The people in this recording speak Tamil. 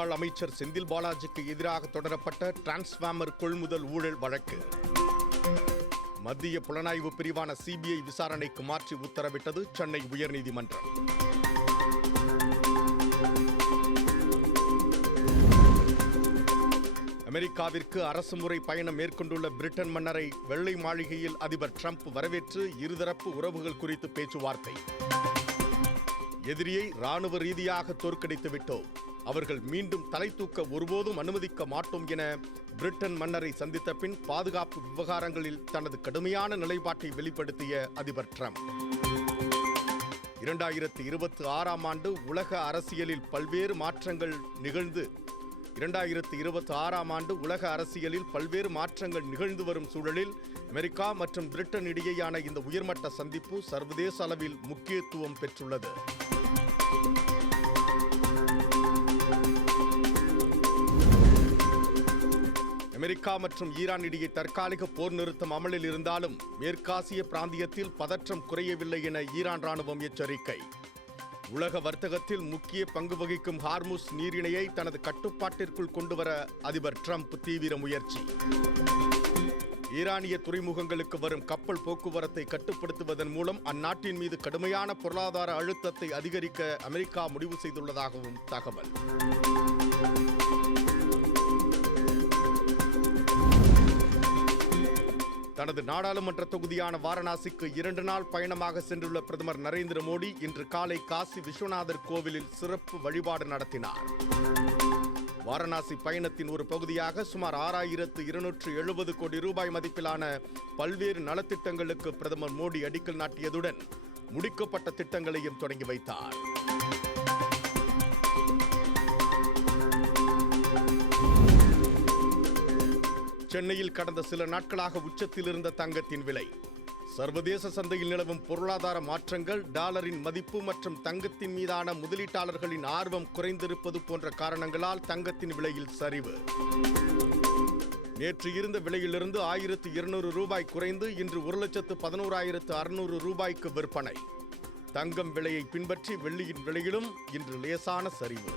முன்னாள் அமைச்சர் செந்தில் பாலாஜிக்கு எதிராக தொடரப்பட்ட டிரான்ஸ்ஃபார்மர் கொள்முதல் ஊழல் வழக்கு. மத்திய புலனாய்வு பிரிவான சிபிஐ விசாரணைக்கு மாற்றி உத்தரவிட்டது சென்னை உயர்நீதிமன்றம். அமெரிக்காவிற்கு அரசுமுறை பயணம் மேற்கொண்டுள்ள பிரிட்டன் மன்னரை வெள்ளை மாளிகையில் அதிபர் டிரம்ப் வரவேற்று இருதரப்பு உறவுகள் குறித்து பேச்சுவார்த்தை. எதிரியை ராணுவ ரீதியாக தோற்கடித்து விட்டோம், அவர்கள் மீண்டும் தலை தூக்க ஒருபோதும் அனுமதிக்க மாட்டோம் என பிரிட்டன் மன்னரை சந்தித்த பின் பாதுகாப்பு விவகாரங்களில் தனது கடுமையான நிலைப்பாட்டை வெளிப்படுத்திய அதிபர் டிரம்ப் 2026ஆம் ஆண்டு உலக அரசியலில் பல்வேறு மாற்றங்கள் நிகழ்ந்து வரும் சூழலில் அமெரிக்கா மற்றும் பிரிட்டன் இடையேயான இந்த உயர்மட்ட சந்திப்பு சர்வதேச அளவில் முக்கியத்துவம் பெற்றுள்ளது. அமெரிக்கா மற்றும் ஈரான் இடையே தற்காலிக போர் நிறுத்தம் அமலில் இருந்தாலும் மேற்காசிய பிராந்தியத்தில் பதற்றம் குறையவில்லை என ஈரான் ராணுவம் எச்சரிக்கை. உலக வர்த்தகத்தில் முக்கிய பங்கு வகிக்கும் ஹார்முஸ் நீரிணையை தனது கட்டுப்பாட்டிற்குள் கொண்டுவர அதிபர் டிரம்ப் தீவிர முயற்சி. ஈரானிய துறைமுகங்களுக்கு வரும் கப்பல் போக்குவரத்தை கட்டுப்படுத்துவதன் மூலம் அந்நாட்டின் மீது கடுமையான பொருளாதார அழுத்தத்தை அதிகரிக்க அமெரிக்கா முடிவு செய்துள்ளதாகவும் தகவல். தனது நாடாளுமன்ற தொகுதியான வாரணாசிக்கு 2 நாள் பயணமாக சென்றுள்ள பிரதமர் நரேந்திர மோடி இன்று காலை காசி விஸ்வநாதர் கோவிலில் சிறப்பு வழிபாடு நடத்தினார். வாரணாசி பயணத்தின் ஒரு பகுதியாக சுமார் 6270 கோடி ரூபாய் மதிப்பிலான பல்வேறு நலத்திட்டங்களுக்கு பிரதமர் மோடி அடிக்கல் நாட்டியதுடன் முடிக்கப்பட்ட திட்டங்களையும் தொடங்கி வைத்தார். சென்னையில் கடந்த சில நாட்களாக உச்சத்தில் இருந்த தங்கத்தின் விலை, சர்வதேச சந்தையில் நிலவும் பொருளாதார மாற்றங்கள், டாலரின் மதிப்பு மற்றும் தங்கத்தின் மீதான முதலீட்டாளர்களின் ஆர்வம் குறைந்திருப்பது போன்ற காரணங்களால் தங்கத்தின் விலையில் சரிவு. நேற்று இருந்த விலையிலிருந்து 1200 ரூபாய் குறைந்து இன்று 1,11,600 ரூபாய்க்கு விற்பனை. தங்கம் விலையை பின்பற்றி வெள்ளியின் விலையிலும் இன்று லேசான சரிவு.